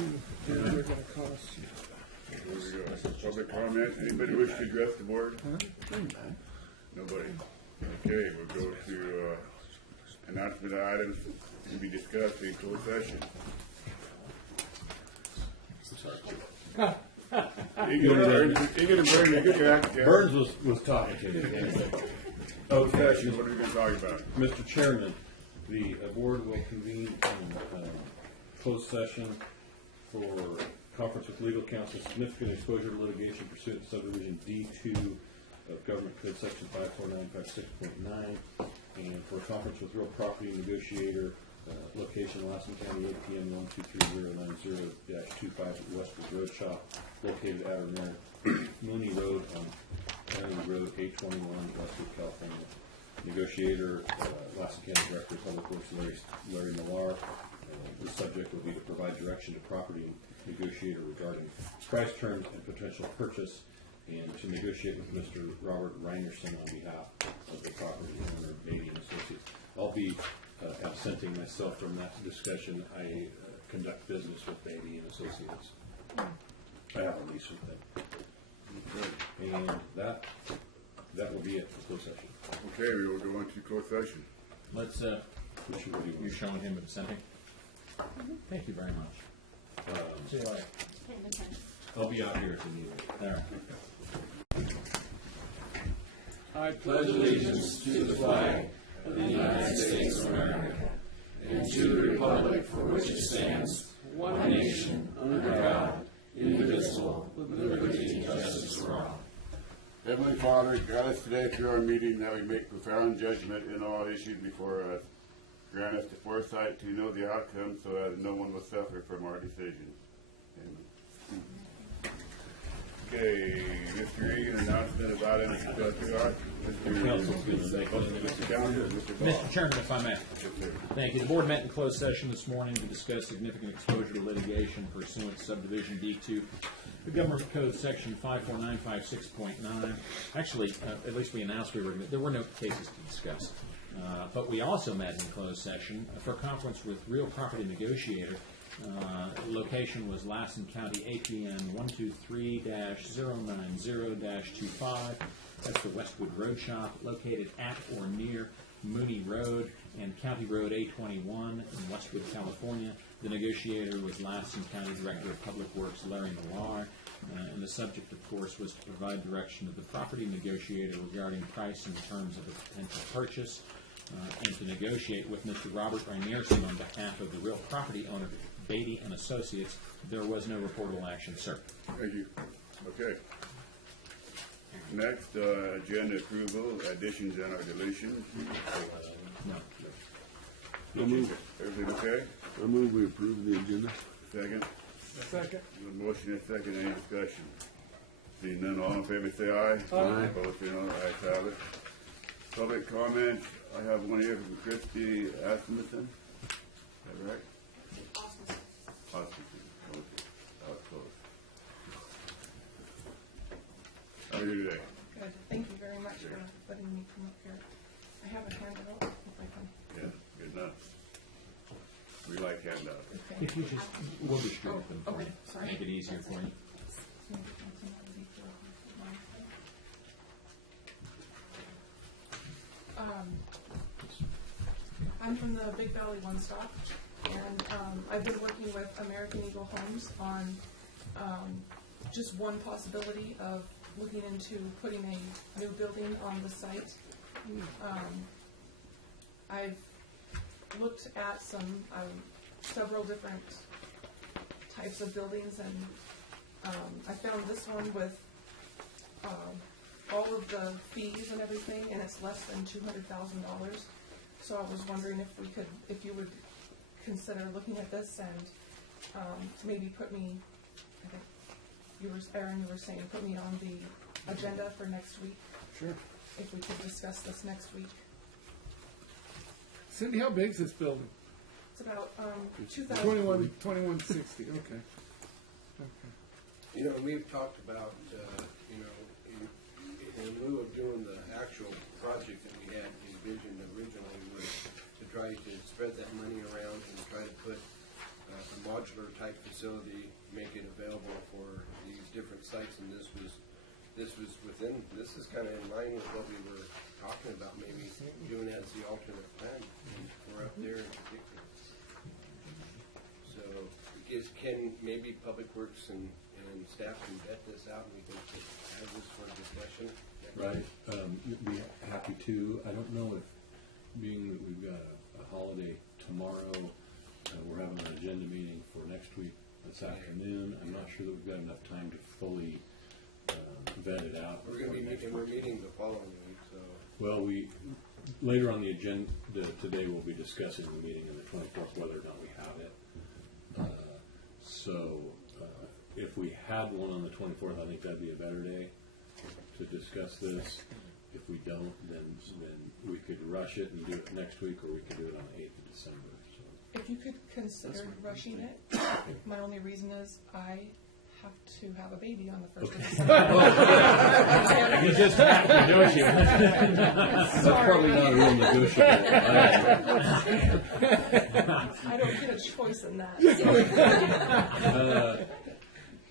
too. They're going to cost you. There we go. Public comment. Anybody wish to address the board? Nobody. Okay, we'll go to announcement items to be discussed in closed session. Burns was talking to you. Closed session, what are we going to talk about? Mr. Chairman, the board will convene in closed session for conference with legal counsel, significant exposure to litigation pursuant to subdivision D2 of Government Code Section 54956.9, and for a conference with real property negotiator, location Lassen County, APN 12309-0-25 at Westwood Road Shop, located at or near Mooney Road on County Road 821, Westwood, California. Negotiator, Lassen County Director of Public Works, Larry Millar. The subject will be to provide direction to property negotiator regarding price terms and potential purchase, and to negotiate with Mr. Robert Reinerson on behalf of the property owner, Beatty and Associates. I'll be absenting myself from that discussion. I conduct business with Beatty and Associates. I have a lease with them. Okay. And that will be it for closed session. Okay, we will go into closed session. Let's, you're showing him absenting? Thank you very much. See you later. I'll be out here if you need me. All right. I pledge allegiance to the flag of the United States of America and to the republic for which it stands, one nation, under God, indivisible, with liberty and justice for all. Heavenly Father, guide us today through our meeting that we make profound judgment in all issues before us. Grant us the foresight to know the outcome so that no one will suffer from our decisions. Amen. Okay, Mr. Egan, announcement of items Mr. Chairman, if I may. Thank you. The board met in closed session this morning to discuss significant exposure to litigation pursuant to subdivision D2, the Government Code Section 54956.9. Actually, at least we announced there were no cases to discuss. But we also met in closed session for a conference with real property negotiator. Location was Lassen County, APN 123-090-25. That's the Westwood Road Shop, located at or near Mooney Road and County Road 821 in Westwood, California. The negotiator was Lassen County Director of Public Works, Larry Millar. And the subject, of course, was to provide direction to the property negotiator regarding price and terms of a potential purchase, and to negotiate with Mr. Robert Reinerson on behalf of the real property owner, Beatty and Associates. There was no reportable action, sir. Thank you. Okay. Next, agenda approval, additions and or deletions. No. Everything okay? I move we approve the agenda. Second? Second. Motion is second. Any discussion? Seeing none, all in favor say aye. Aye. Opposed say no. Ayes have it. Public comment. I have one here from Christy Asmussen. Is that right? Asmussen. Okay. That was close. How are you today? Good. Thank you very much for letting me come up here. I have a handout if I can. Yeah, good enough. We like handouts. Okay. If you just, we'll distribute them for Okay, you. sorry. Make it easier for you. I'm from the Big Valley One Stop, and I've been working with American Eagle Homes on just one possibility of looking into putting a new building on the site. I've looked at several different types of buildings, and I found this one with all of the fees and everything, and it's less than $200,000. So I was wondering if you would consider looking at this and maybe put me, I think Aaron, you were saying, put me on the agenda for next week. Sure. If we could discuss this next week. Cindy, how big is this building? It's about 2,000. 2160. Okay. You know, we've talked about, in lieu of doing the actual project that we had envisioned originally was to try to spread that money around and try to put a modular type site facility, make it available for these different sites, and this is kind of in line with what we were talking about, maybe doing as the alternate plan for up there in particular. So, can maybe Public Works and staff can vet this out, and we can have this for discussion? Right, be happy to. I don't know if, being that we've got a holiday tomorrow, we're having an agenda meeting for next week this afternoon. I'm not sure that we've got enough time to fully vet it out. We're going to be meeting the following week, so. Well, later on the agenda today, we'll be discussing the meeting on the 24th, whether or not we have it. If we had one on the 24th, I think that'd be a better day to discuss this. If we don't, then we could rush it and do it next week, or we could do it on the 8th of December. So. If you could consider rushing it, my only reason is I have to have a baby on the 1st of December. You just have to negotiate. That's probably not a real negotiable. I don't get a choice in that.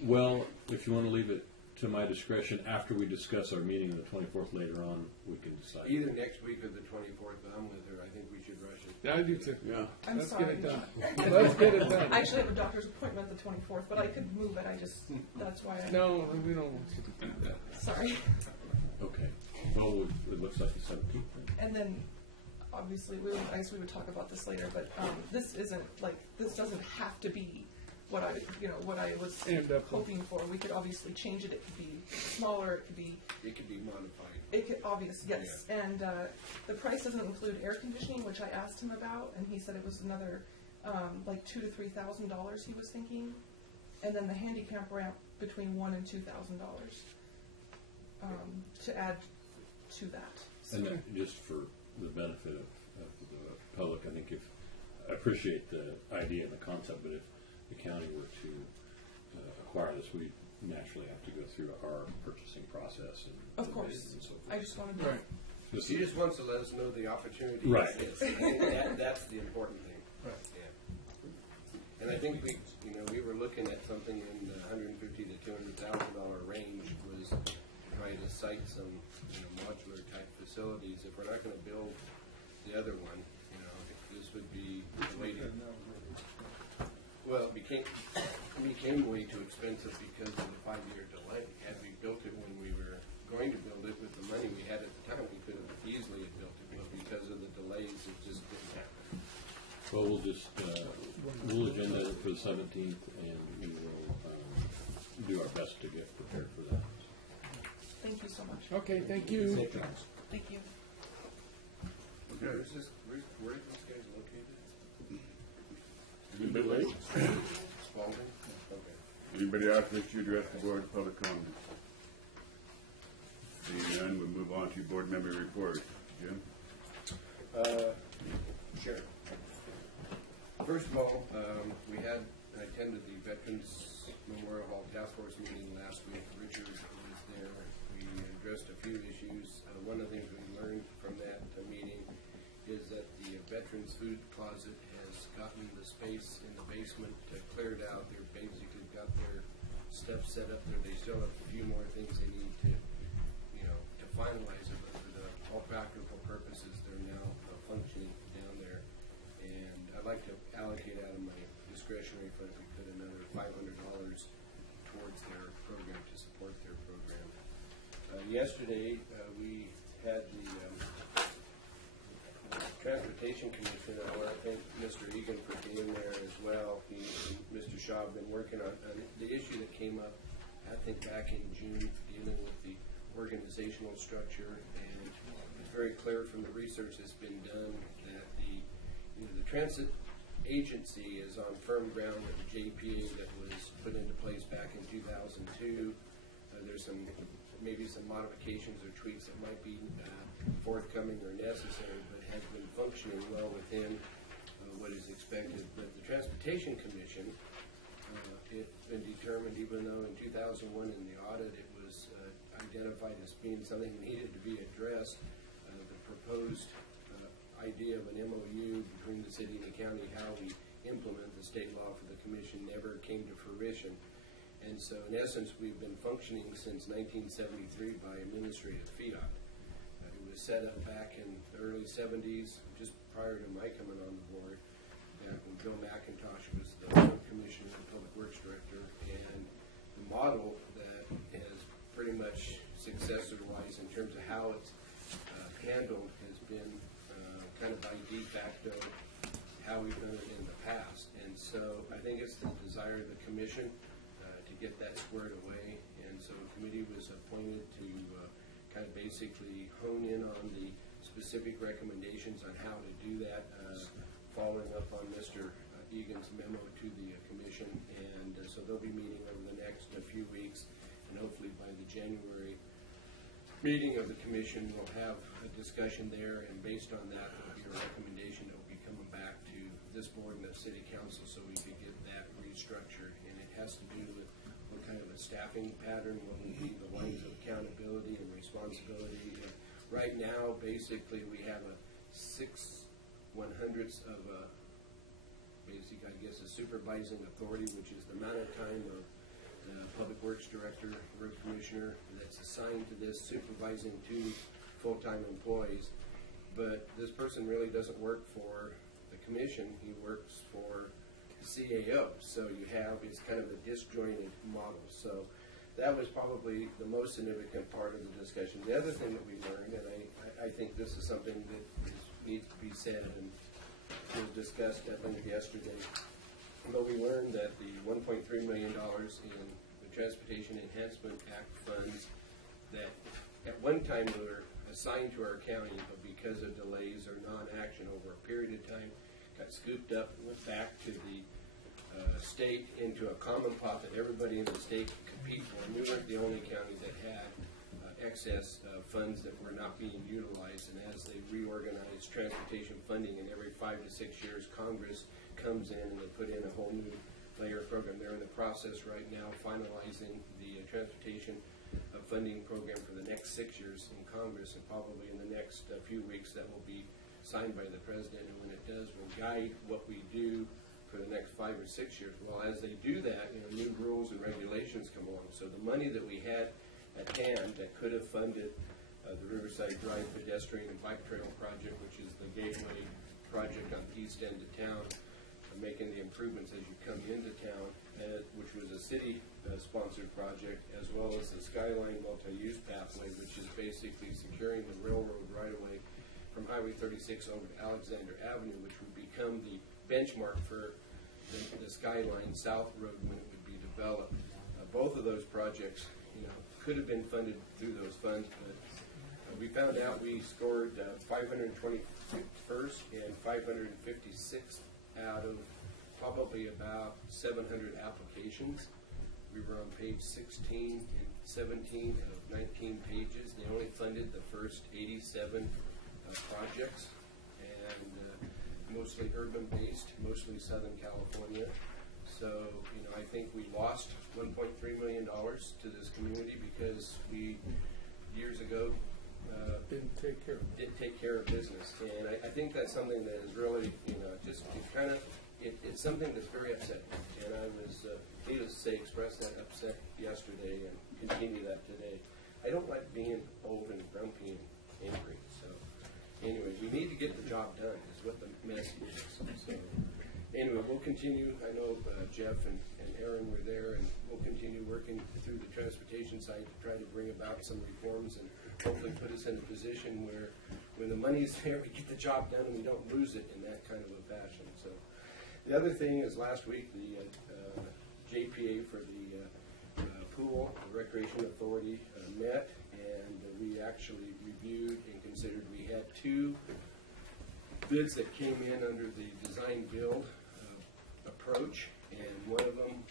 Well, if you want to leave it to my discretion, after we discuss our meeting on the 24th later on, we can decide. Either next week or the 24th, but I'm with her. I think we should rush it. Yeah, I do too. Yeah. I'm Let's sorry. get it done. Let's get it done. I actually have a doctor's appointment the 24th, but I could move it. That's why I. No, we don't want you to do that. Sorry. Okay. Well, it looks like the 17th. And then, obviously, I guess we would talk about this later, but this doesn't have to be what I was End up with. hoping for. We could obviously change it. It could be smaller. It could be modified. It could yes. Yeah. And the price doesn't include air conditioning, which I asked him about, and he said it was another like $2,000 to $3,000 he was thinking, and then the handicap ramp between $1,000 and $2,000 to add to that. And then just for the benefit of the public, I think I appreciate the idea and the concept, but if the county were to acquire this, we naturally have to go through our purchasing process and Of course. and so forth. I just wanted to. Right. She just wants to let us know the opportunity Right. exists. I think that's the important thing. Right. Yeah. And I think we were looking at something in the $150,000 to $200,000 range was to try to cite some modular type facilities. If we're not going to build the other one, this would be the way to. Well, it became way too expensive because of the 5-year delay. Had we built it when we were going to build it with the money we had at the time, we could have easily have built it, but because of the delays, it just didn't happen. Well, we'll just we'll agenda it for the 17th, and we will do our best to get prepared for that. Thank you so much. Okay, thank you. Thank you. Where is these guys located? Anybody late? Spalding? Okay. Anybody else wish to address the board of public comment? Seeing none, we'll move on to board member reports. Jim? Sure. First of all, I attended the Veterans Memorial Hall Task Force meeting last week. Richard was there. We addressed a few issues. One of the things we learned from that meeting is that the Veterans Food Closet has gotten the space in the basement cleared out. They're basically got their steps set up there. They still have a few more things they need to finalize it, but for all practical purposes, they're now functioning down there. And I'd like to allocate out of my discretionary fund, if we could, another $500 towards their program to support their program. Yesterday, we had the Transportation Commission. I want to thank Mr. Egan for being there as well. He and Mr. Shaw have been working on the issue that came up, I think, back in June, dealing with the organizational structure, and it's very clear from the research that's been done that the transit agency is on firm ground with the JPA that was put into place back in 2002. There's maybe some modifications or tweaks that might be forthcoming or necessary, but has been functioning well within what is expected. But the Transportation Commission, it's been determined, even though in 2001 in the audit it was identified as being something that needed to be addressed, the proposed idea of an MOU between the city and the county, how we implement the state law for the commission never came to fruition. And so in essence, we've been functioning since 1973 by administrative fiat. It was set up back in the early 70s, just prior to my coming on the board, back when Bill McIntosh was the commissioner and public works director. And the model that has pretty much successor-wise in terms of how it's handled has been kind of by de facto how we've done it in the past. And so I think it's the desire of the commission to get that squared away. And so a committee was appointed to kind of basically hone in on the specific recommendations on how to do that, following up on Mr. Egan's memo to the commission. And so they'll be meeting over the next few weeks, and hopefully by the January meeting of the commission, we'll have a discussion there, and based on that, there'll be a recommendation that will be coming back to this board and the city council so we can get that restructured. And it has to do with what kind of a staffing pattern, what will be the lines of accountability and responsibility. Right now, basically, we have a 6/100ths of a basic, I guess, a supervising authority, which is the amount of time of the public works director, road commissioner, that's assigned to this, supervising 2 full-time employees. But this person really doesn't work for the commission, he works for the CAO. So you have, it's kind of a disjointed model. So that was probably the most significant part of the discussion. The other thing that we learned, and I think this is something that needs to be said and was discussed at length yesterday, but we learned that the $1.3 million in the Transportation Enhancement Act funds that at one time were assigned to our county, but because of delays or non-action over a period of time, got scooped up and went back to the state into a common pot that everybody in the state could compete for. And we weren't the only county that had excess funds that were not being utilized. And as they reorganized transportation funding, and every 5 to 6 years, Congress comes in and they put in a whole new layer program. They're in the process right now finalizing the transportation funding program for the next 6 years in Congress, and probably in the next few weeks that will be signed by the president. And when it does, will guide what we do for the next 5 or 6 years. Well, as they do that, new rules and regulations come along. So the money that we had at hand that could have funded the Riverside Drive pedestrian and bike trail project, which is the gateway project on the east end of town, making the improvements as you come into town, which was a city-sponsored project, as well as the Skyline multi-use pathway, which is basically securing the railroad right-of-way from Highway 36 over to Alexander Avenue, which would become the benchmark for the Skyline South Road when it would be developed. Both of those projects, could have been funded through those funds, but we found out we scored 521st and 556th out of probably about 700 applications. We were on page 16 and 17 of 19 pages. They only funded the first 87 projects, and mostly urban-based, mostly Southern California. So, I think we lost $1.3 million to this community because we, years ago, Didn't take care of it. did take care of business. And I think that's something that is really, it's something that's very upsetting. And I was, needless to say, expressed that upset yesterday and continue that today. I don't like being old and grumpy and angry. So, anyway, we need to get the job done is what the message is. So, anyway, we'll continue. I know Jeff and Aaron were there, and we'll continue working through the transportation side to try to bring about some reforms and hopefully put us in a position where when the money's there, we get the job done and we don't lose it in that kind of a fashion. So the other thing is last week the JPA for the pool, the Recreation Authority, met, and we actually reviewed and considered. We had 2 bids that came in under the design build approach, and one of them,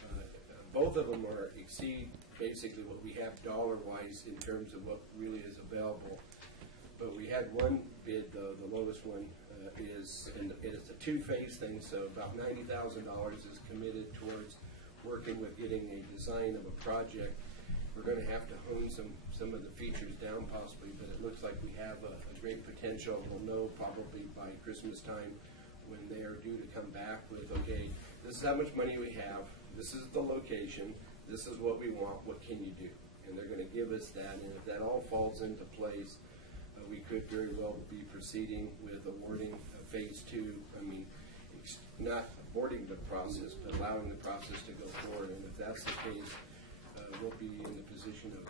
both of them exceed basically what we have dollar-wise in terms of what really is available. But we had one bid, the lowest one is, and it's a 2-phase thing, so about $90,000 is committed towards working with getting a design of a project. We're going to have to hone some of the features down possibly, but it looks like we have a great potential. We'll know probably by Christmas time when they are due to come back with, okay, this is how much money we have, this is the location, this is what we want, what can you do? And they're gonna give us that, and if that all falls into place, we could very well be proceeding with awarding phase 2. I mean, not aborting the process, but allowing the process to go forward. And if that's the case, we'll be in the position of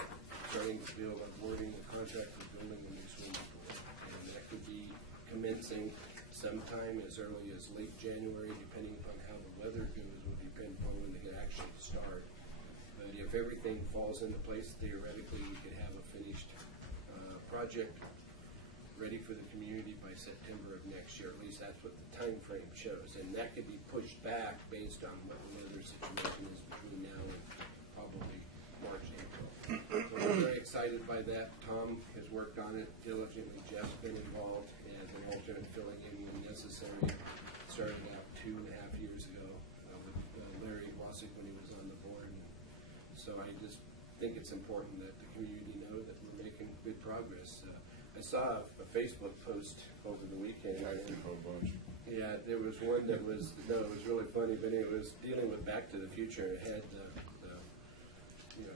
starting to build, awarding the contract for building the new swimming pool. And that could be commencing sometime as early as late January, depending upon how the weather goes, will depend upon when they can actually start. But if everything falls into place, theoretically, we could have a finished project ready for the community by September of next year. At least that's what the time frame shows. And that could be pushed back based on what the weather situation is between now and probably March, April. So I'm very excited by that. Tom has worked on it diligently. Jeff's been involved as an alternate filling in when necessary. Started out 2.5 years ago with Larry Wassick when he was on the board. And so I just think it's important that the community know that we're making good progress. I saw a Facebook post over the weekend. I think a whole bunch. Yeah, there was one that was, no, it was really funny, but it was dealing with Back to the Future. It had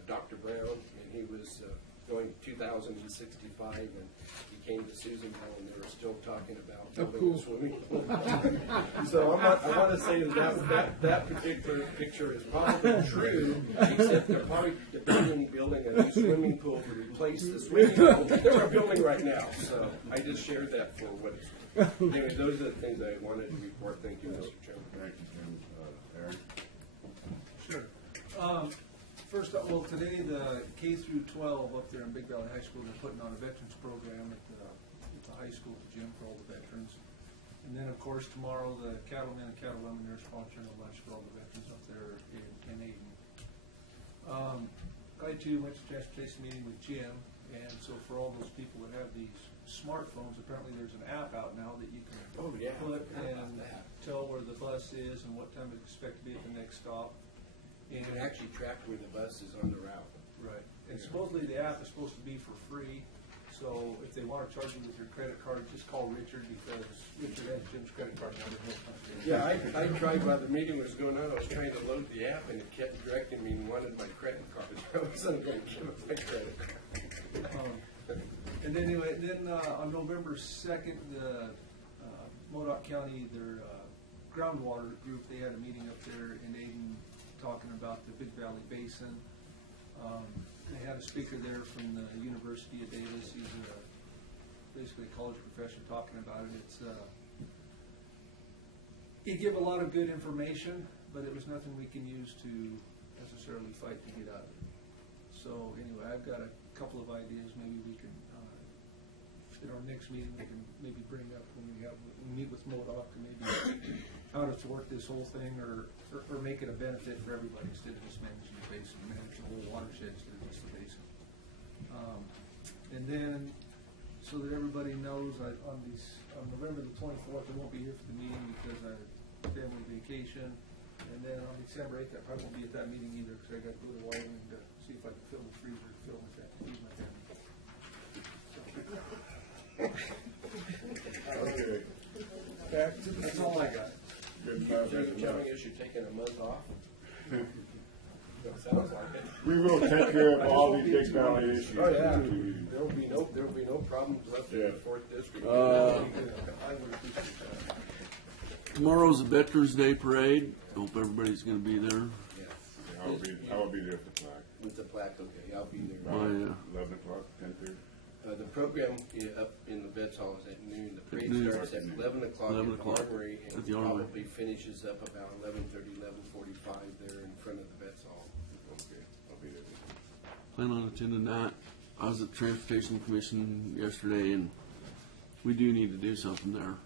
Dr. Brown, and he was going 2065, and he came to Susanville, and they were still talking about building a swimming pool. So I want to say that particular picture is probably true, except they're probably debating building a new swimming pool to replace the swimming pool that they're building right now. So I just shared that for what it's worth. Anyway, those are the things I wanted to report. Thank you, Mr. Chairman. Thank you, Jim. Aaron? Sure. First, well, today the K through 12 up there in Big Valley High School, they're putting on a veterans program at the high school, the gym for all the veterans. And then, of course, tomorrow the cattlemen and cattlewomen are sponsoring a lunch for all the veterans up there in Aden. I too went to transportation meeting with Jim, and so for all those people that have these smartphones, apparently there's an app out now that you can put and tell where the bus is and what time to expect to be at the next stop. You can actually track where the bus is on the route. Right. And supposedly the app is supposed to be for free. So if they want to charge you with your credit card, just call Richard, because Richard has Jim's credit card number. Yeah, I tried while the meeting was going on. I was trying to load the app, and it kept directing me and wanted my credit card. I wasn't going to give it my credit card. And then anyway, on November 2nd, the Modoc County, their groundwater group, they had a meeting up there in Aden talking about the Big Valley Basin. They had a speaker there from the University of Davis. He's basically a college professor talking about it. He gave a lot of good information, but it was nothing we can use to necessarily fight to get out of it. So anyway, I've got a couple of ideas. Maybe we can, at our next meeting, we can maybe bring up when we meet with MoDOC, and maybe how to thwart this whole thing, or make it a benefit for everybody instead of just managing the basin, manage the whole watershed instead of just the basin. And then, so that everybody knows, on November the 24th, I won't be here for the meeting because I have family vacation. And then on December 8th, I probably won't be at that meeting either because I got to go to Wyoming to see if I can fill the freezer, fill my family, feed my family. Okay. Back to that's all I got. Good You're enough. telling us you're taking a month off? That sounds like it. We will take care of all these Big Valley issues. Oh, yeah. There will be no problems left in the fourth district. I would appreciate that. Tomorrow's the Veterans Day Parade. Hope everybody's going to be there. Yeah. I will be there at the plaque. With the plaque, okay, I'll be there. Oh, yeah. 11 o'clock, 10:30. The program up in the Vets Hall is at noon. The parade noon. starts at 11 o'clock 11 at the o'clock Armory, and at the Armory. probably finishes up about 11:30, 11:45 there in front of the Vets Hall. Okay, I'll be there. Plan on attending that. I was at the Transportation Commission yesterday, and we do need to do something there.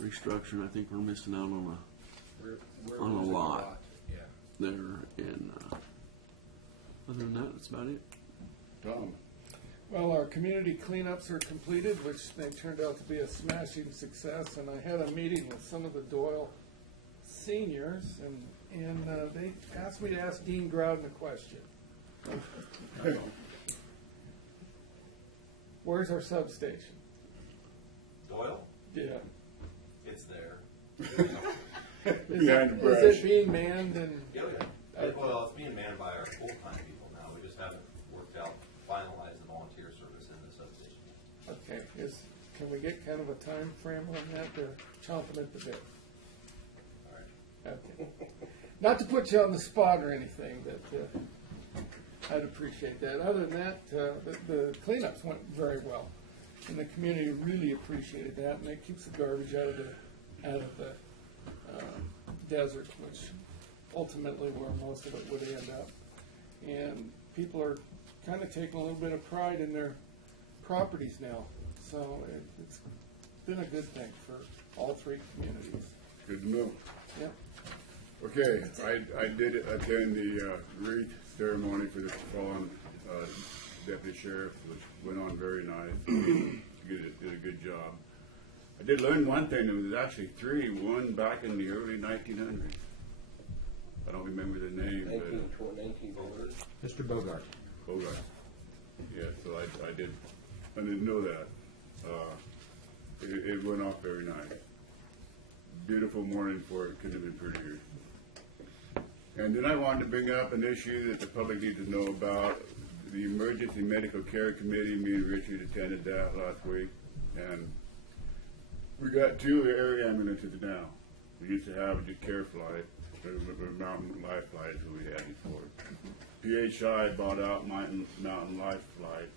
Restructuring, I think we're missing out on We're On a losing lot. Yeah. there. And other than that, that's about it. Tom? Well, our community cleanups are completed, which they turned out to be a smashing success, and I had a meeting with some of the Doyle seniors, and they asked me to ask Dean Groudon a question. Where's our substation? Doyle, Yeah. Behind the brush. Is it being manned and? Yeah, well, it's being manned by our full-time people now. We just haven't worked out, finalized the volunteer service in the substation yet. Okay, can we get kind of a time frame on that? They're chomping at the bit. All right. Okay. Not to put you on the spot or anything, but I'd appreciate that. Other than that, the cleanups went very well, and the community really appreciated that, and it keeps the garbage out of the desert, which ultimately where most of it would end up. And people are kind of taking a little bit of pride in their properties now, so it's been a good thing for all three communities. Good to know. Yep. Okay, I did attend the wreath ceremony for the fallen deputy sheriff, which went on very nice. He did a good job. I did learn one thing. There was actually three. One back in the early 1900s. I don't remember the name, but 1900. Mr. Bogart. Bogart. Yeah, so I didn't know that. It went off very nice. Beautiful morning for it. Could have been prettier. And then I wanted to bring up an issue that the public needs to know about. The Emergency Medical Care Committee, me and Richard attended that last week, and we got 2 air ambulances now. We used to have the Care Flight, or Mountain Life Flight is who we had before. PHI bought out Mountain Life Flight,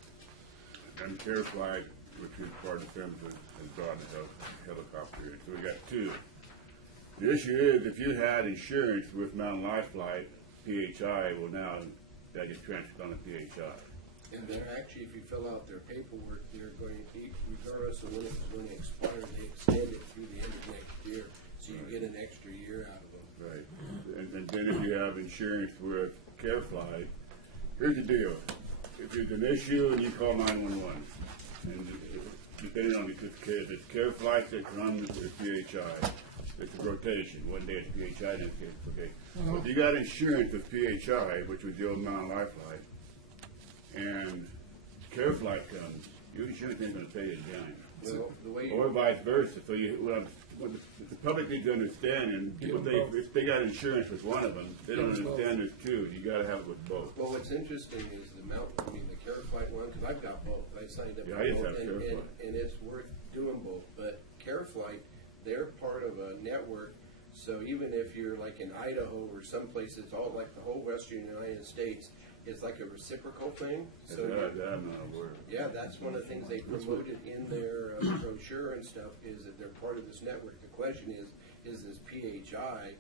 and Care Flight, which was part of them, has brought a helicopter in. So we got 2. The issue is, if you had insurance with Mountain Life Flight, PHI will now, that gets transferred on to PHI. And they're actually, if you fill out their paperwork, they're going to, regardless of when it was going to expire, they extend it through the end of next year, so you get an extra year out of them. Right. And then if you have insurance with Care Flight, here's the deal. If there's an issue and you call 911, and depending on if it's Care Flight that runs with PHI, it's a rotation. One day it's PHI, then it's okay. So if you got insurance with PHI, which was the old Mountain Life Flight, and Care Flight comes, your insurance ain't going to pay you a dime. Well, the way Or vice versa. So what the public needs to understand, and people think if they got insurance with one of them, they don't understand there's 2. You got to have it with both. Well, what's interesting is the Care Flight one, because I've got both. I signed up Yeah, for I used to both, have Care Flight. and it's worth doing both. But Care Flight, they're part of a network, so even if you're like in Idaho or someplace, it's all like the whole western United States, it's like a reciprocal thing. So I'm not aware. yeah, that's one of the things they promoted in their brochure and stuff, is that they're part of this network. The question is this PHI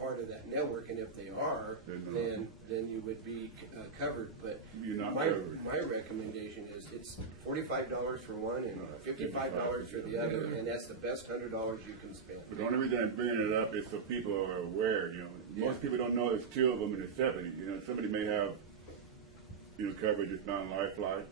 part of that network? And if they are, then you would be covered. But You're not my covered. my recommendation is it's $45 for one and $55 for the other, and that's the best $100 you can spend. But the only reason I'm bringing it up is so people are aware. Most people don't know there's 2 of them in the 70. Somebody may have coverage with Mountain Life Flight,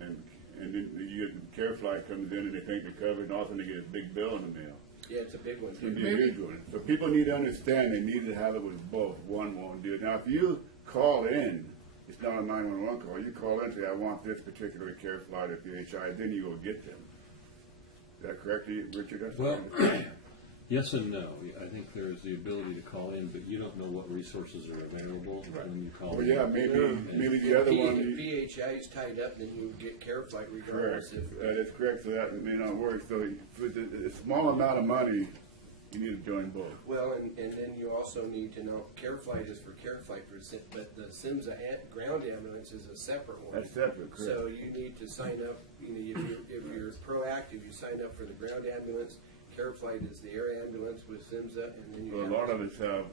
and then you get Care Flight comes in and they think they're covered, and all of a sudden they get a big bill in the mail. Yeah, it's a big one. It's going to be a huge one. So people need to understand they need to have it with both. One won't do it. Now, if you call in, it's not a 911 call. You call in and say, I want this particular Care Flight or PHI, then you go get them. Is that correct, Richard? That's Well, right. yes and no. I think there's the ability to call in, but you don't know what resources are available when you call Well, in. yeah, maybe the other one. If PHI is tied up, then you get Care Flight regardless. Correct. That is correct. So that may not work. So with a small amount of money, you need to join both. Well, and then you also need to know, Care Flight is for Care Flight, but the SIMSA ground ambulance is a separate one. That's separate, correct. So you need to sign up, if you're proactive, you sign up for the ground ambulance. Care Flight is the air ambulance with SIMSA, and then you Well, a lot of us have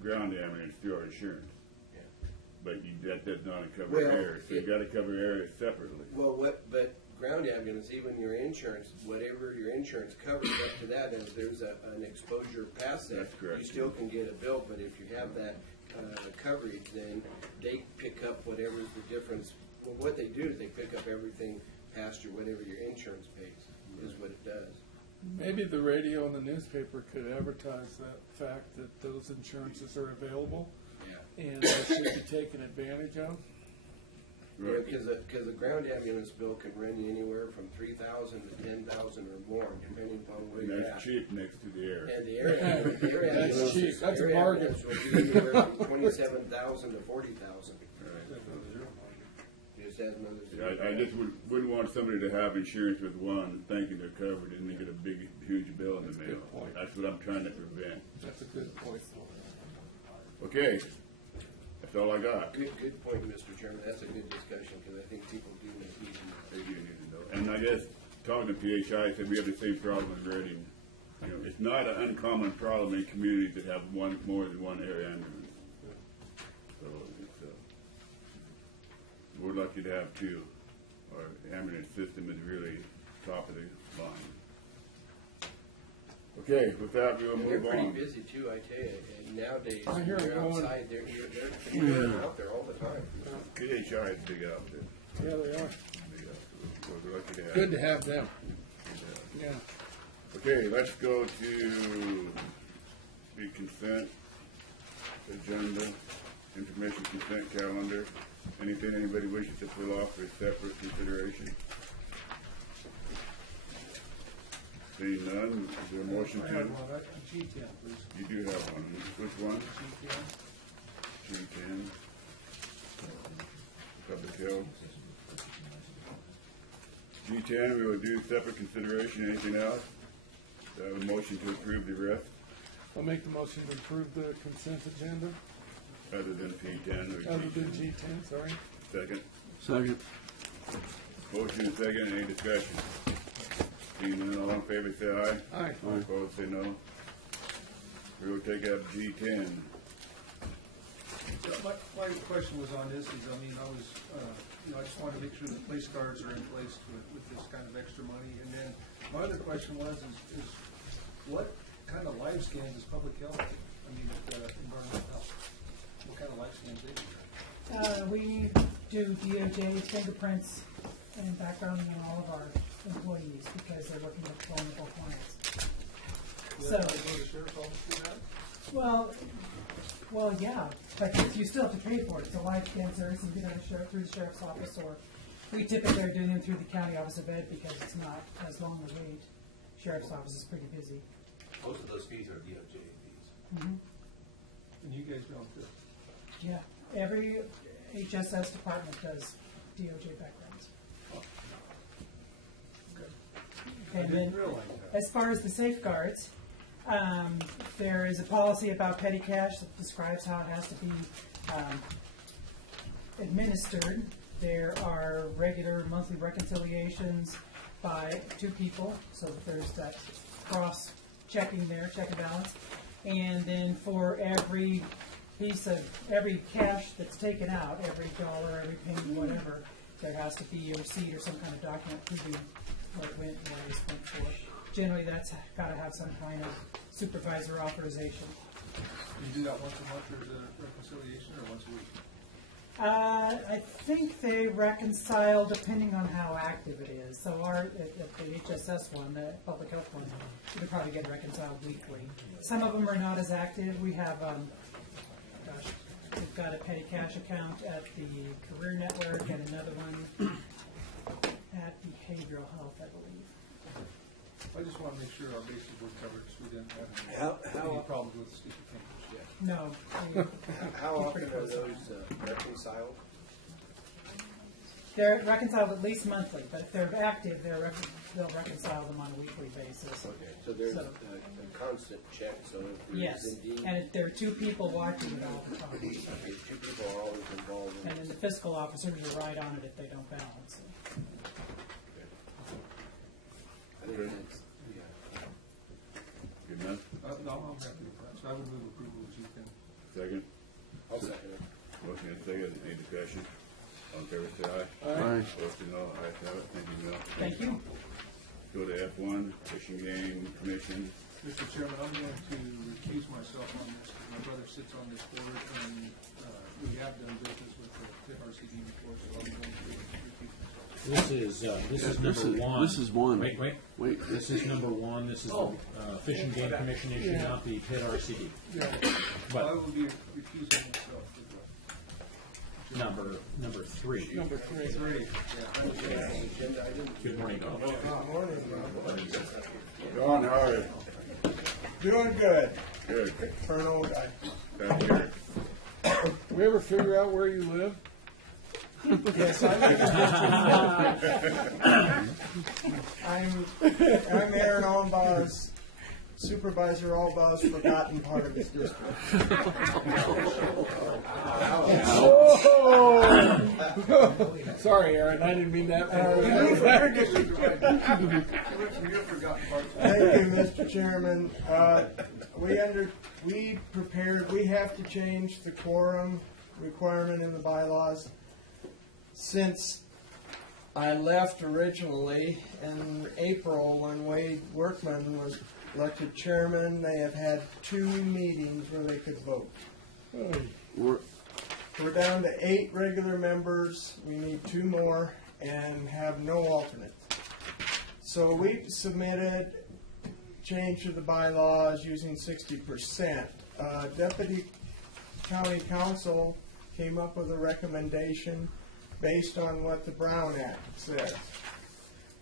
ground ambulance through our insurance. Yeah. But that does not cover Well, air, so you got to cover air separately. Well, but ground ambulance, even your insurance, whatever your insurance covers up to that, and if there's an exposure past that, That's correct. you still can get a bill. But if you have that coverage, then they pick up whatever's the difference. Well, what they do is they pick up everything past whatever your insurance pays, is what it does. Maybe the radio and the newspaper could advertise that fact that those insurances are available Yeah. and should be taken advantage of. Right. Because a ground ambulance bill can run you anywhere from 3,000 to 10,000 or more, depending upon where And you're that's at. cheap next to the air. And the area, That's ambulance- cheap. That's a area bargain. ambulance will be anywhere from 27,000 to 40,000. Just has another zero. I just wouldn't want somebody to have insurance with one, thinking they're covered, and they get a big, huge bill in the That's a mail. good point. That's what I'm trying to prevent. That's a good point. Okay, that's all I got. Good point, Mr. Chairman. That's a good discussion, because I think people do need to know. They do need to know. And I guess, talking to PHI, said we have the same problem in Reading. You know, it's not an uncommon problem in communities that have more than one air ambulance. So it's, we're lucky to have two. Our ambulance system is really top of the line. Okay, with that, we'll And they're move pretty on. busy too, I tell you. And nowadays, I hear they're them going. outside, they're out there all the time. PHI is big outfit. Yeah, they are. Big outfit. We're lucky to have. Good to have them. Yeah. Okay, let's go to the consent agenda, information consent calendar. Anything anybody wishes to pull off for separate consideration? Seeing none, is there a motion I to? have one, G10, please. You do have one. Which one? G10. G10. Public Health. G10, we will do separate consideration. Anything else? Do I have a motion to approve the rest, I'll make the motion to approve the consent agenda, other than P10 or other than G10? G10, sorry. Second. Second. Motion and second, any discussion? Seeing none, all in favor say aye. Aye. All opposed say no. We will take up G10. So my question was on this, is, I mean, I was, I just wanted to make sure the place cards are in place with this kind of extra money. And then my other question was, is what kind of live scans does public health do? I mean, environmental health, what kind of live scans they do? We do DOJ fingerprints and backgrounding on all of our employees because they're working with vulnerable clients. Do So- they go to sheriff's office for that? Well, yeah, but you still have to pay for it. It's a live scan service, you can do it through the sheriff's office, or we typically are doing them through the county office of ed because it's not as long a wait. Sheriff's office is pretty busy. Most of those fees are DOJ fees. And you guys don't too? Yeah, every HSS department does DOJ backgrounds. I And didn't then, realize that. as far as the safeguards, there is a policy about petty cash that describes how it has to be administered. There are regular monthly reconciliations by two people, so that there's that cross-checking there, check and balance. And then for every every cash that's taken out, every dollar, every penny, whatever, there has to be a receipt or some kind of document proving what it went and where it was spent for. Generally, that's got to have some kind of supervisor authorization. You do that once a month, or is it a reconciliation, or once a week? I think they reconcile depending on how active it is. So at the HSS one, the public health one, you could probably get reconciled weekly. Some of them are not as active. We have, we've got a petty cash account at the Career Network and another one at Behavioral Health, I believe. I just want to make sure our bases were covered, so we didn't have any problems with stupid things. No. How often are those reconciled? They're reconciled at least monthly, but if they're active, they'll reconcile them on a weekly basis. Okay, so there's So- a constant check, so if there's Yes, indeed, and if there are two people watching it all the time. okay, two people are always involved in And then the fiscal officers are right on it if they don't balance it. I think that's, yeah. Good enough? No, I'm happy with that, so I would move approval of G10. Second. I'll second it. Motion and second, any discussion? All in favor say aye. Aye. Opposed say no. Ayes have it. Thank you, Mel. Thank you. Go to F1, Fishing Game Commission. Mr. Chairman, I'm going to recuse myself on this, because my brother sits on this board, and we have done business with the RCD before, so I'm going to recuse myself. This is number one. This is one. Wait. Wait. This is number one. This is the Fish and Game Commission issue, Yeah. not the PIT RCD. So I But will be recusing myself as well. number 3. Number 3. Good morning, Don. Good morning, Don, how are you? doing good Good. for an old guy. Glad to hear it. Do we ever figure out where you live? Yes, I live in I'm Aaron Allbaugh's Supervisor Allbaugh's forgotten part of his district. Oh! Sorry, Aaron, I didn't mean that. Thank you, Mr. Chairman. We have to change the quorum requirement in the bylaws. Since I left originally in April when Wade Workman was elected chairman, they have had 2 meetings where they could vote. We're down to 8 regular members. We need 2 more and have no alternates. So we submitted change to the bylaws using 60%. Deputy County Council came up with a recommendation based on what the Brown Act says.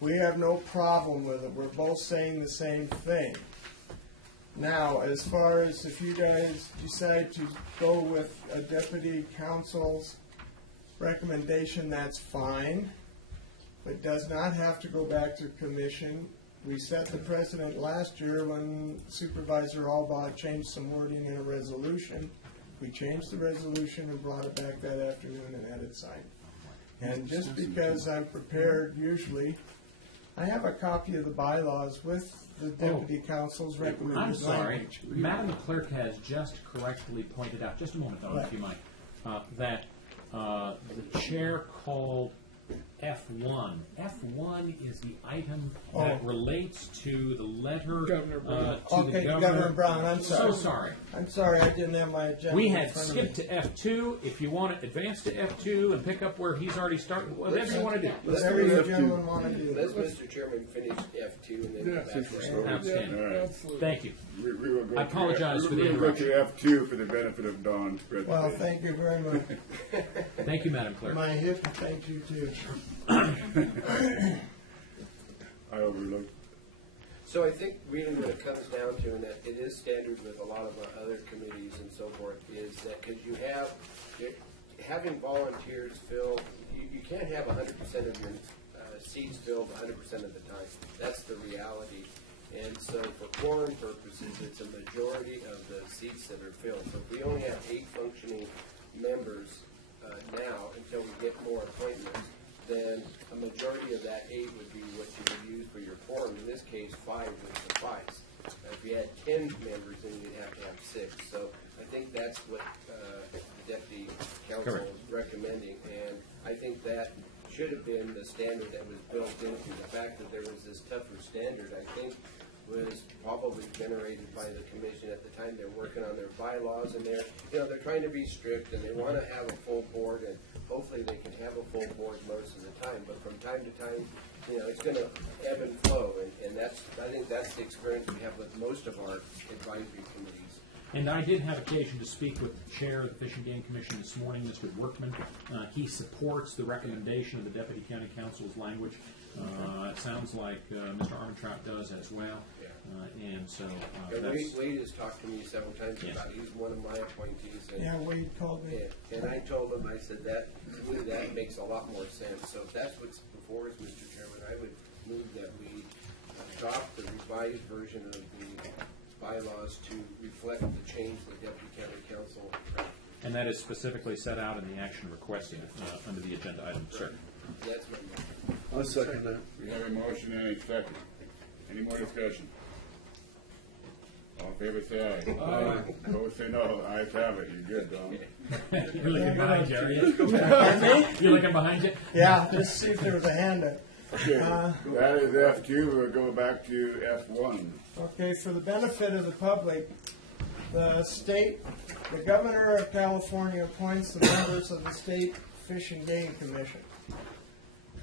We have no problem with it. We're both saying the same thing. Now, as far as if you guys decide to go with a deputy council's recommendation, that's fine. It does not have to go back to commission. We set the precedent last year when Supervisor Allbaugh changed some wording in a resolution. We changed the resolution and brought it back that afternoon and had it signed. And just because I'm prepared, usually, I have a copy of the bylaws with the deputy council's recommended I'm sorry. language. Madam Clerk has just correctly pointed out, just a moment, Don, if you might, that the chair called F1. F1 is the item that relates to the letter Governor Brown. to Okay, the governor. Governor Brown, I'm sorry. So sorry. I'm sorry, I didn't have my agenda We in had front of me. skipped to F2. If you want to advance to F2 and pick up where he's already started, whatever you want to do. Whatever you gentlemen want to do. Let's Mr. Chairman finish F2 and then Yeah. come back to Outstanding. All right. Absolutely. Thank you. We will go I apologize for the we will go to F2 for the benefit of Don's presentation. Well, thank you very much. Thank you, Madam Clerk. My hip, thank you too. I overlooked. So I think really what it comes down to, and that it is standard with a lot of our other committees and so forth, is that because having volunteers fill, you can't have 100% of your seats filled 100% of the time. That's the reality. And so for quorum purposes, it's a majority of the seats that are filled. So if we only have 8 functioning members now until we get more appointments, then a majority of that 8 would be what you would use for your quorum. In this case, 5 would suffice. If you had 10 members, then you'd have to have 6. So I think that's what the Deputy Council Correct. is recommending, and I think that should have been the standard that was built into the fact that there was this tougher standard, I think, was probably generated by the commission at the time. They're working on their bylaws, and they're trying to be strict, and they want to have a full board, and hopefully they can have a full board most of the time. But from time to time, it's going to ebb and flow, and I think that's the experience we have with most of our advisory committees. And I did have occasion to speak with the chair of the Fish and Game Commission this morning, Mr. Workman. He supports the recommendation of the Deputy County Council's language. It sounds like Mr. Armentrout does as well. And so Wade has talked to me several times about he's one of my appointees. And, Yeah, Wade called me. and I told him, I said, that makes a lot more sense. So if that's what's before us, Mr. Chairman, I would move that we adopt the revised version of the bylaws to reflect the change the Deputy County Council. and that is specifically set out in the action requested under the agenda item, sir. That's my motion. I'll second that. We have a motion and a second. Any more discussion? All in favor, say aye. Aye. Opposed, say no. Ayes have it. You're good, Don. You're looking behind you, are you? Pardon me? You're looking behind you? Yeah, just see if there was a hand up. Okay, that is F2. We'll go back to F1. Okay, for the benefit of the public, the governor of California appoints the members of the State Fish and Game Commission.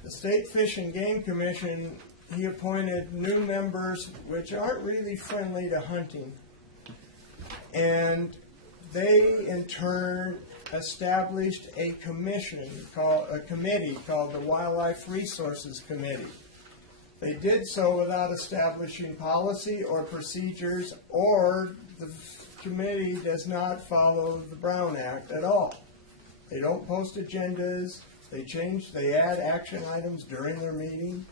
The State Fish and Game Commission, he appointed new members which aren't really friendly to hunting. And they in turn established a committee called the Wildlife Resources Committee. They did so without establishing policy or procedures, or the committee does not follow the Brown Act at all. They don't post agendas. They add action items during their meeting.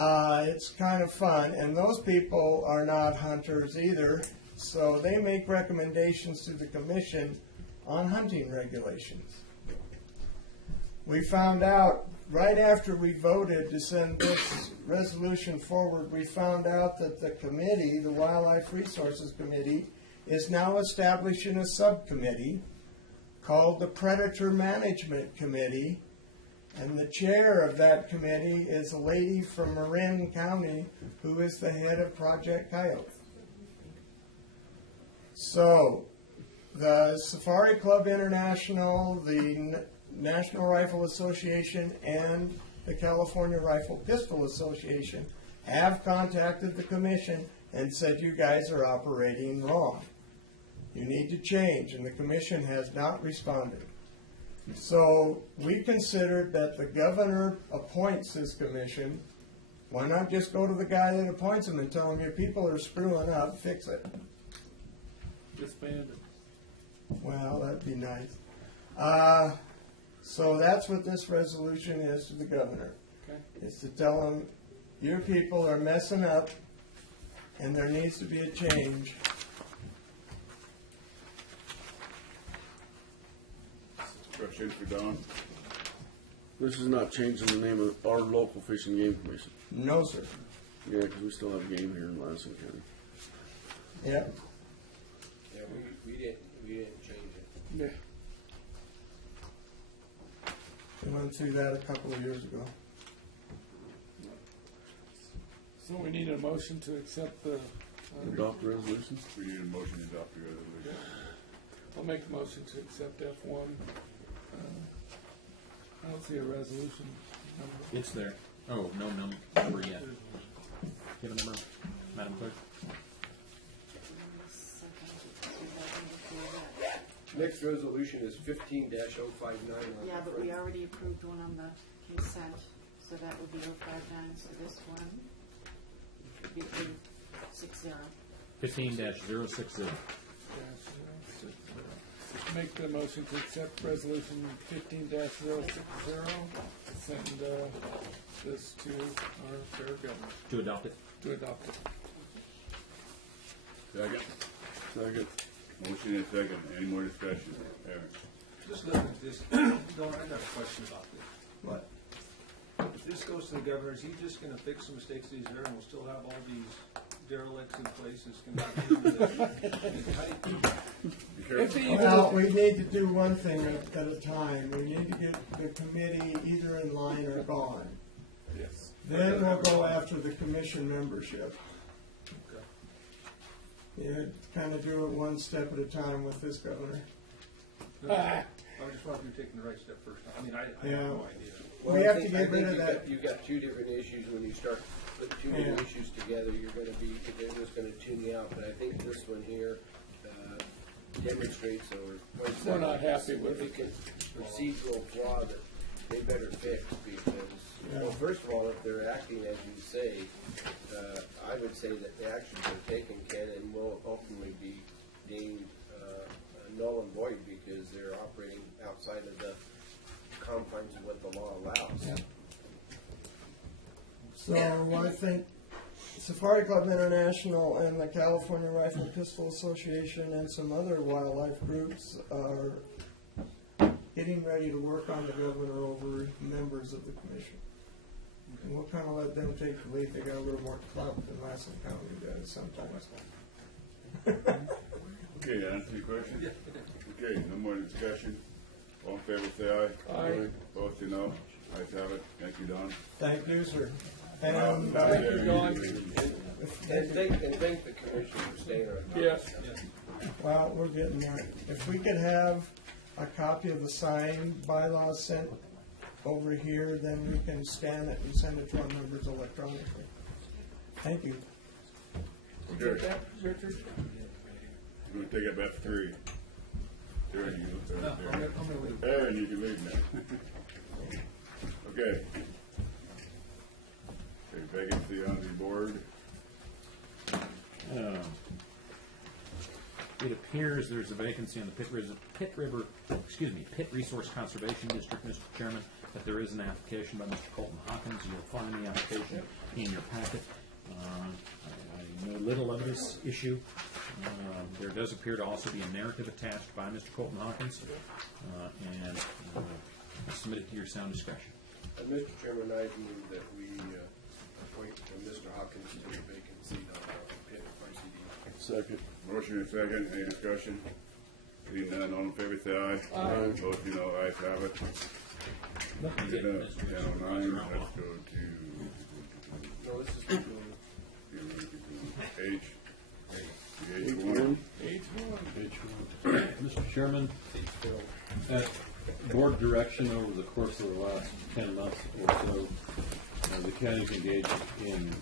It's kind of fun, and those people are not hunters either, so they make recommendations to the commission on hunting regulations. We found out right after we voted to send this resolution forward, we found out that the committee, the Wildlife Resources Committee, is now establishing a subcommittee called the Predator Management Committee, and the chair of that committee is a lady from Marin County who is the head of Project Coyote. So, the Safari Club International, the National Rifle Association, and the California Rifle Pistol Association have contacted the commission and said you guys are operating wrong. You need to change, and the commission has not responded. So we considered that the governor appoints this commission. Why not just go to the guy that appoints him and tell him your people are screwing up, fix it? Disbanded. Well, that'd be nice. So that's what this resolution is to the governor. Okay. It's to tell him your people are messing up and there needs to be a change. Questions for Don? This is not changing the name of our local Fish and Game Commission. No, sir. Yeah, because we still have game here in Lassen County. Yep. Yeah, we didn't change it. Yeah. We went through that a couple of years ago. So we need a motion to accept the, Adopt the resolution? We need a motion to adopt the resolution. I'll make a motion to accept F1. I don't see a resolution number. It's there. Oh, no number yet. Give a number, Madam Clerk. Next resolution is 15-059. Yeah, but we already approved one on the consent, so that would be 059, so this one would be 60. 15-060. Make the motion to accept resolution 15-060, send this to our fair government To adopt it. to adopt it. Second. Second. Motion and second. Any more discussion? Aaron? Just looking at this, Don, I got a question about this. What? If this goes to the governor, is he just gonna fix the mistakes he's there and we'll still have all these derelicts in place that's gonna Be careful. Well, we need to do one thing at a time. We need to get the committee either in line or gone. Yes. Then we'll go after the commission membership. Yeah, kind of do it one step at a time with this governor. I just wonder if you're taking the right step first. I mean, I Yeah. have no idea. We have to get rid of that. You've got two different issues. When you start putting two different issues together, they're just gonna tune you out. But I think this one here demonstrates or points We're out not happy with it. significant procedural flaw that they better fix because, well, first of all, if they're acting as you say, I would say that the actions they're taking can and will ultimately be deemed null and void because they're operating outside of the confines of what the law allows. So I think Safari Club International and the California Rifle Pistol Association and some other wildlife groups are getting ready to work on the governor over members of the commission. And we'll kind of let them take the lead. They got a little more clout than Lassen County does sometimes. Okay, that answer your question? Okay, no more discussion. All in favor, say aye. Aye. Opposed, say no. Ayes have it. Thank you, Don. Thank you, sir. Thank you, Don. And thank the commission for staying on top. Yes. Well, we're getting there. If we could have a copy of the signed bylaws sent over here, then we can scan it and send it to our members electronically. Thank you. You get that, Richard? We're going to take it back to 3. I'm gonna leave. Aaron, you can leave now. Okay. Okay, vacancy on the board. It appears there's a vacancy on the Pit Resource Conservation District, Mr. Chairman, but there is an application by Mr. Colton Hawkins. You'll find the application in your packet. I know little of this issue. There does appear to also be a narrative attached by Mr. Colton Hawkins, and I'll submit it to your sound discussion. Mr. Chairman, I move that we appoint Mr. Hawkins to the vacancy on our pit RCD. Second. Motion and second. Any discussion? Seeing none, all in favor say aye. Aye. Opposed, no. Ayes have it. Let me get Mr. Channel 9, Supervisor let's on. go to No, this is the H. H1. Mr. Chairman, at board direction over the course of the last 10 months or so, the county's engaged in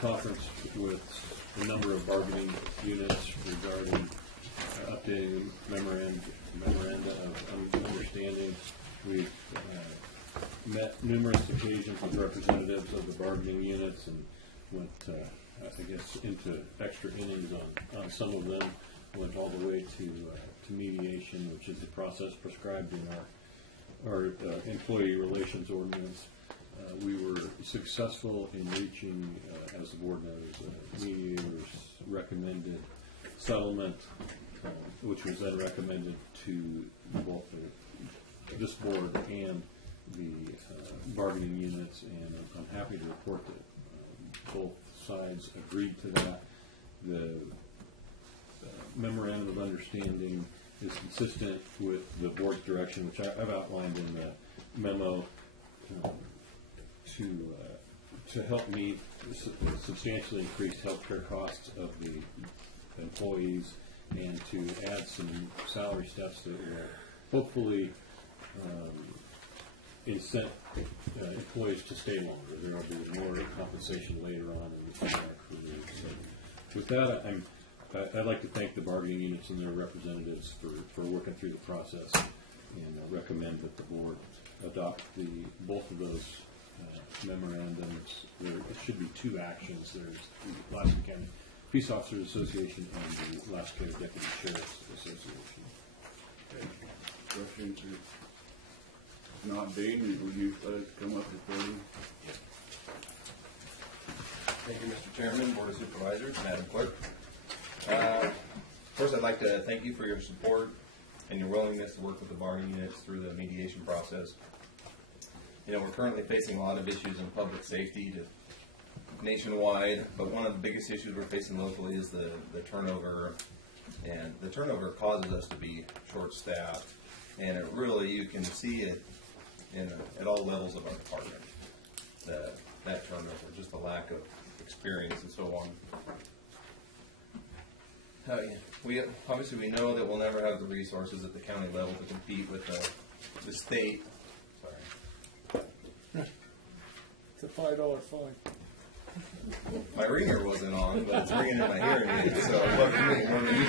conference with a number of bargaining units regarding updating memoranda of understanding. We've met numerous occasions with representatives of the bargaining units and went, I guess, into extra innings on some of them. Went all the way to mediation, which is the process prescribed in our employee relations ordinance. We were successful in reaching, as the board knows, mediators recommended settlement, which was then recommended to both this board and the bargaining units, and I'm happy to report that both sides agreed to that. The memorandum of understanding is consistent with the board's direction, which I've outlined in the memo, to help meet substantially increased healthcare costs of the employees, and to add some salary steps that will hopefully incent employees to stay longer. There will be more compensation later on in our career. So with that, I'd like to thank the bargaining units and their representatives for working through the process, and recommend that the board adopt both of those memorandums. There should be two actions. There's the Lassen County Peace Officers Association and the Lassen County Deputy Sheriff's Association. Okay. Question to not Dean, will you come up with podium? Thank you, Mr. Chairman, Board of Supervisors, Madam Clerk. First, I'd like to thank you for your support and your willingness to work with the bargaining units through the mediation process. You know, we're currently facing a lot of issues in public safety nationwide, but one of the biggest issues we're facing locally is the turnover, and the turnover causes us to be short-staffed, and it really, you can see it at all levels of our department, that turnover, just the lack of experience and so on. We know that we'll never have the resources at the county level to compete with the state. Sorry. It's a $5 fine. My ringer wasn't on, but it's ringing in my hearing aid, so what do you want to you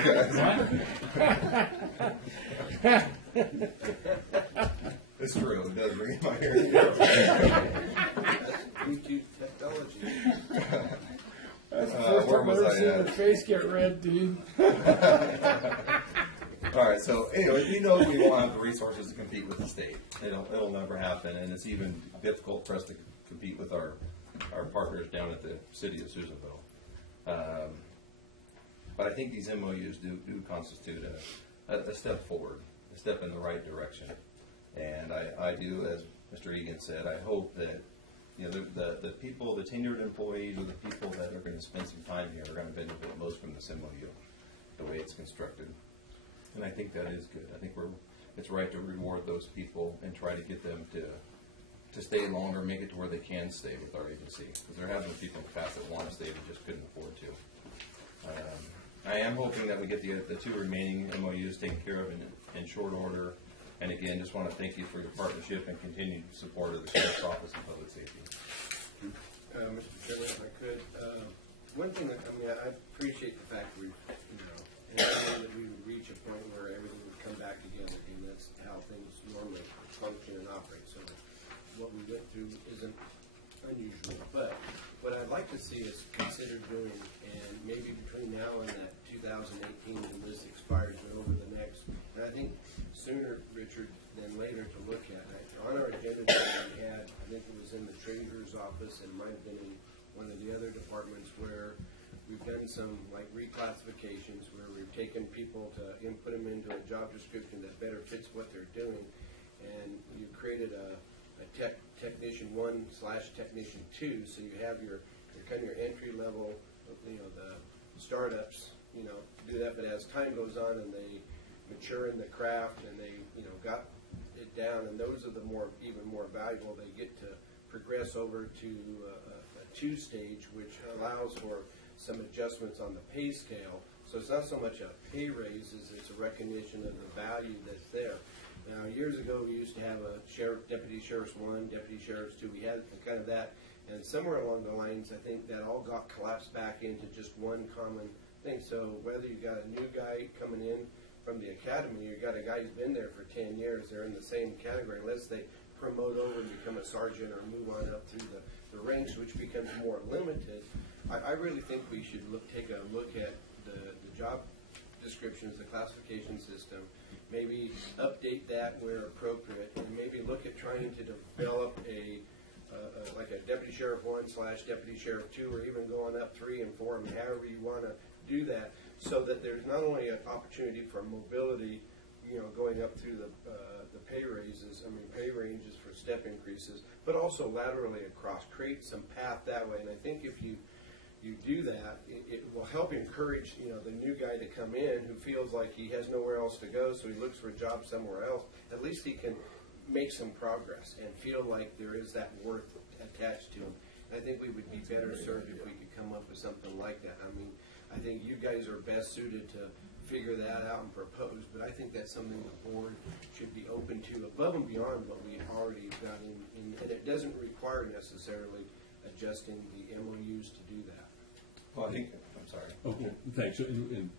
guys? It's true, it does ring in my hearing aid. Bluetooth technology. That's the first time I've ever seen your face get red, dude. All right, so anyway, we know we won't have the resources to compete with the state. It'll never happen, and it's even difficult for us to compete with our partners down at the city of Susanville. But I think these MOUs do constitute a step forward, a step in the right direction. And I do, as Mr. Egan said, I hope that the people, the tenured employees, or the people that are going to spend some time here are going to benefit most from this MOU, the way it's constructed. And I think that is good. I think it's right to reward those people and try to get them to stay longer, make it to where they can stay with our agency. Because there have been people in the past that want to stay but just couldn't afford to. I am hoping that we get the two remaining MOUs taken care of in short order. And again, just want to thank you for your partnership and continued support of the Sheriff's Office of Public Safety. Mr. Chairman, if I could, one thing that, I appreciate the fact that we would reach a point where everything would come back together how things normally function and operate. So what we went through isn't unusual, but what I'd like to see us consider doing, and maybe between now and that 2018 when this expires, but over the next, and I think sooner, Richard, than later to look at. On our agenda that we had, I think it was in the treasurer's office and might have been in one of the other departments where we've done some like reclassifications where we've taken people to put them into a job description that better fits what they're doing, and you created a technician 1/technician 2, so you have your kind of your entry level, the startups, do that, but as time goes on and they mature in the craft and they, got it down, and those are the even more valuable, they get to progress over to a 2 stage, which allows for some adjustments on the pay scale. So it's not so much a pay raise as it's a recognition of the value that's there. Now, years ago, we used to have a deputy sheriff's 1, deputy sheriff's 2. We had kind of that, and somewhere along the lines, I think that all got collapsed back into just one common thing. So whether you got a new guy coming in from the academy, you got a guy who's been there for 10 years, they're in the same category, unless they promote over and become a sergeant or move on up through the ranks, which becomes more limited. I really think we should take a look at the job descriptions, the classification system, maybe update that where appropriate, and maybe look at trying to develop like a deputy sheriff 1/deputy sheriff 2, or even going up 3 and 4, and however you want to do that, so that there's not only an opportunity for mobility, going up through the pay raises, pay ranges for step increases, but also laterally across, create some path that way. And I think if you do that, it will help encourage, the new guy to come in who feels like he has nowhere else to go, so he looks for a job somewhere else. At least he can make some progress and feel like there is that worth attached to him. And I think we would be better served if we could come up with something like that. I think you guys are best suited to figure that out and propose, but I think that's something the board should be open to above and beyond what we already got in, and it doesn't require necessarily adjusting the MOUs to do that. Well, I think, I'm sorry. Okay, thanks. And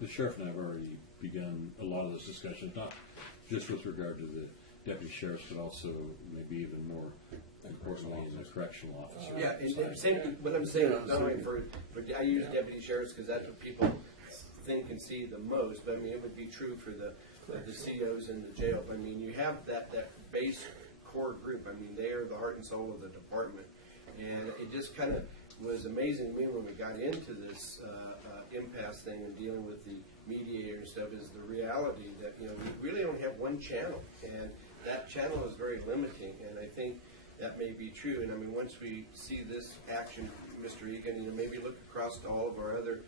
the sheriff and I have already begun a lot of those discussions, not just with regard to the deputy sheriffs, but also maybe even more importantly in the correctional officer. Yeah, and same, what I'm saying, not only for I use deputy sheriffs because that's what people think and see the most, but it would be true for the COs in the jail. You have that base core group. They are the heart and soul of the department, and it just kind of was amazing to me when we got into this impasse thing and dealing with the mediator and stuff, is the reality that we really only have one channel, and that channel is very limiting, and I think that may be true. And once we see this action, Mr. Egan, maybe look across to all of our other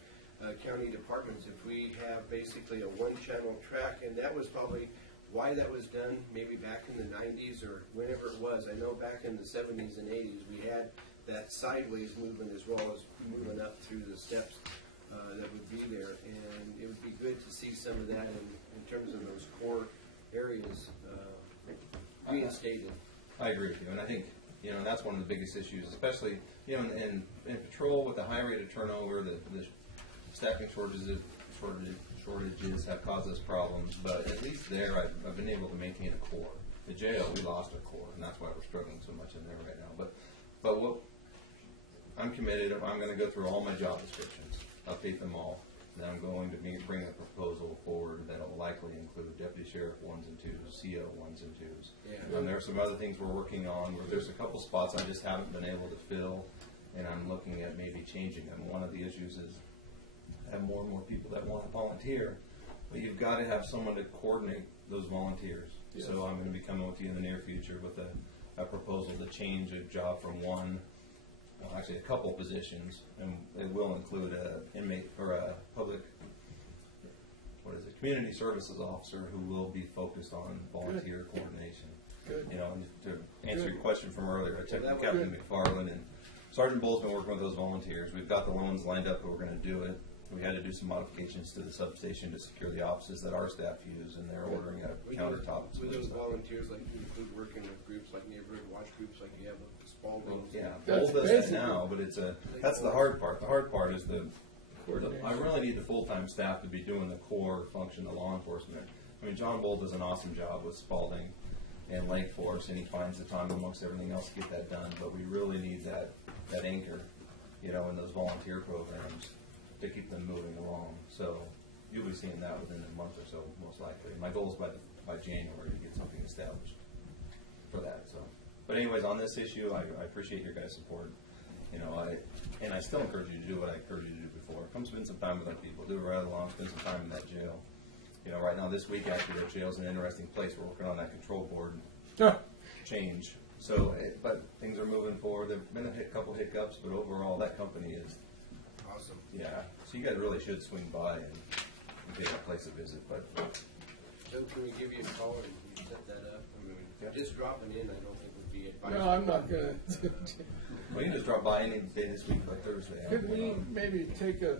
county departments. If we have basically a one-channel track, and that was probably why that was done, maybe back in the 90s or whenever it was. I know back in the 70s and 80s we had that sideways movement as well as moving up through the steps that would be there, and it would be good to see some of that in terms of those core areas reinstated. I agree with you, and I think that's one of the biggest issues, especially in patrol with the high rate of turnover. The staffing shortages have caused us problems, but at least there I've been able to maintain a core. The jail, we lost our core, and that's why we're struggling so much in there right now. But what I'm committed, I'm going to go through all my job descriptions, update them all, and then I'm going to bring a proposal forward that will likely include deputy sheriff 1s and 2s, CO 1s and 2s. Yeah. There are some other things we're working on where there's a couple spots I just haven't been able to fill, and I'm looking at maybe changing them. One of the issues is I have more and more people that want to volunteer, but you've got to have someone to coordinate those volunteers. Yes. So I'm going to be coming with you in the near future with a proposal to change a job from actually a couple positions, and it will include a inmate or a public, community services officer who will be focused on volunteer coordination. Good. And to answer your question from earlier, I checked with Captain McFarland, and Sergeant Bull's been working with those volunteers. We've got the loans lined up, but we're going to do it. We had to do some modifications to the substation to secure the offices that our staff use, and they're ordering a countertop. With those volunteers, like you include working with groups like neighborhood watch groups, like you have with Spalding. Yeah, Bull does that now, but that's the hard part. The hard part is I really need the full-time staff to be doing the core function of law enforcement. I mean, John Bull does an awesome job with Spalding and Lake Forest, and he finds the time amongst everything else to get that done. But we really need that anchor, you know, in those volunteer programs to keep them moving along. So you'll be seeing that within a month or so, most likely. My goal is by January to get something established for that. So, but anyways, on this issue, I appreciate your guys' support. You know, I still encourage you to do what I encouraged you to do before. Come spend some time with our people. Do it rather long. Spend some time in that jail. You know, right now this week actually that jail's an interesting place. We're working on that control board change. So, but things are moving forward. There've been a couple hiccups, but overall that company is Awesome. yeah. So you guys really should swing by and take that place a visit. But So can we give you a call and you set that up? I mean, just dropping in, I don't think would be advisable. No, I'm not gonna. we can just drop by any day this week, like Thursday. Could we maybe take a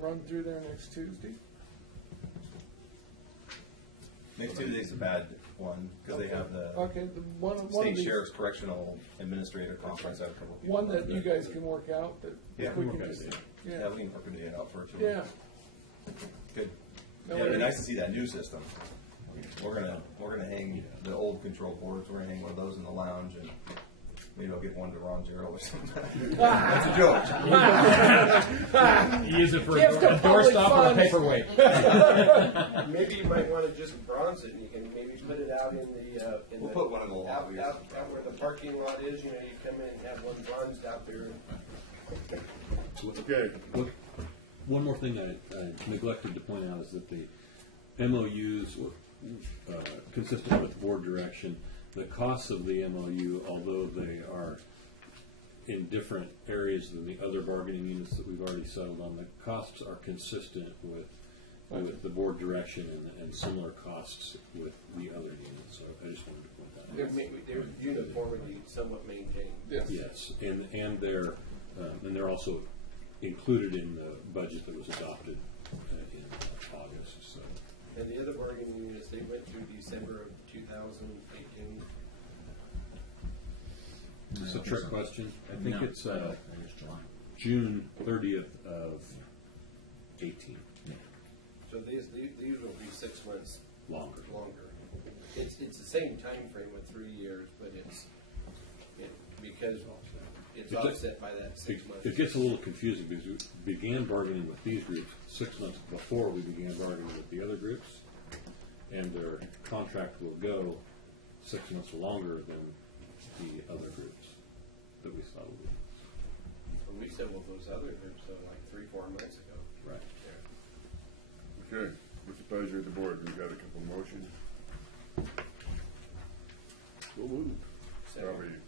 run through there next Tuesday? Next Tuesday's a bad one because they have the Okay, the one State of these, Sheriff's Correctional Administrator Conference. I have a couple people. one that you guys can work out. That Yeah, we we can work just, out a yeah, Yeah, we can work a day out for it too. yeah. Good. No Yeah, it'd be worries. nice to see that new system. We're gonna hang the old control boards. We're gonna hang one of those in the lounge, and maybe I'll give one to Ron Zero or something. That's a joke. Use it for Gift a of doorstop public or a funds. paperweight. Maybe you might want to just bronze it and you can maybe put it out in the, We'll put one in the out lobby. out where the parking lot is, you know, you come in and have one bronzed out there. Okay. One more thing I neglected to point out is that the MOUs were consistent with board direction. The costs of the MOU, although they are in different areas than the other bargaining units that we've already settled on, the costs are consistent with the board direction and similar costs with the other units. So I just wanted to point that out. Their uniformity somewhat maintained. Yes. Yes, and they're also included in the budget that was adopted in August. So And the other bargaining units, they went through December of 2018. it's a trick question. I think No, it's I think it's July. June 30th of 18. So these will be 6 months Longer. longer. It's the same time frame with 3 years, but because it's offset by that 6 months. It gets a little confusing because we began bargaining with these groups 6 months before we began bargaining with the other groups, and their contract will go 6 months longer than the other groups that we settled with. When we settled those other groups, like 3-4 months ago. Right. Okay. What's the pleasure of the board? We've got a couple motions.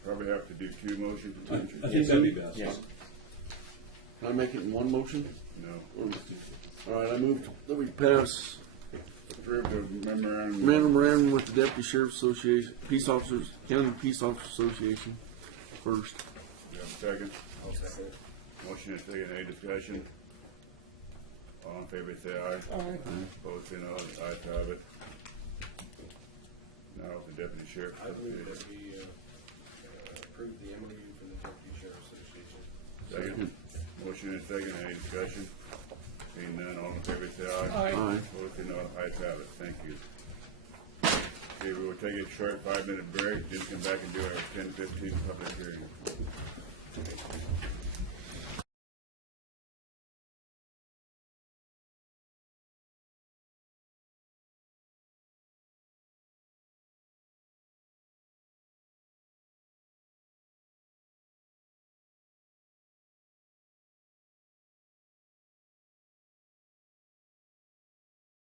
Probably have to do 2 motions. I think that'd be best. Yeah. Can I make it in one motion? No. All right, I moved that we pass Approve the memorandum. memorandum with the Deputy Sheriff Association, Peace Officers, County Peace Officers Association first. You have a second? I'll second it. Motion is second. Any discussion? All in favor, say aye. Aye. Opposed, say no. Ayes have it. Now the Deputy Sheriff I move Association. that we approve the MOU for the Deputy Sheriff Association. Second. Motion is second. Any discussion? Seeing none, all in favor, say aye. Aye. Aye. Opposed, say no. Ayes have it. Thank you. Okay, we will take a short 5-minute break, then come back and do our 10:15 public hearing.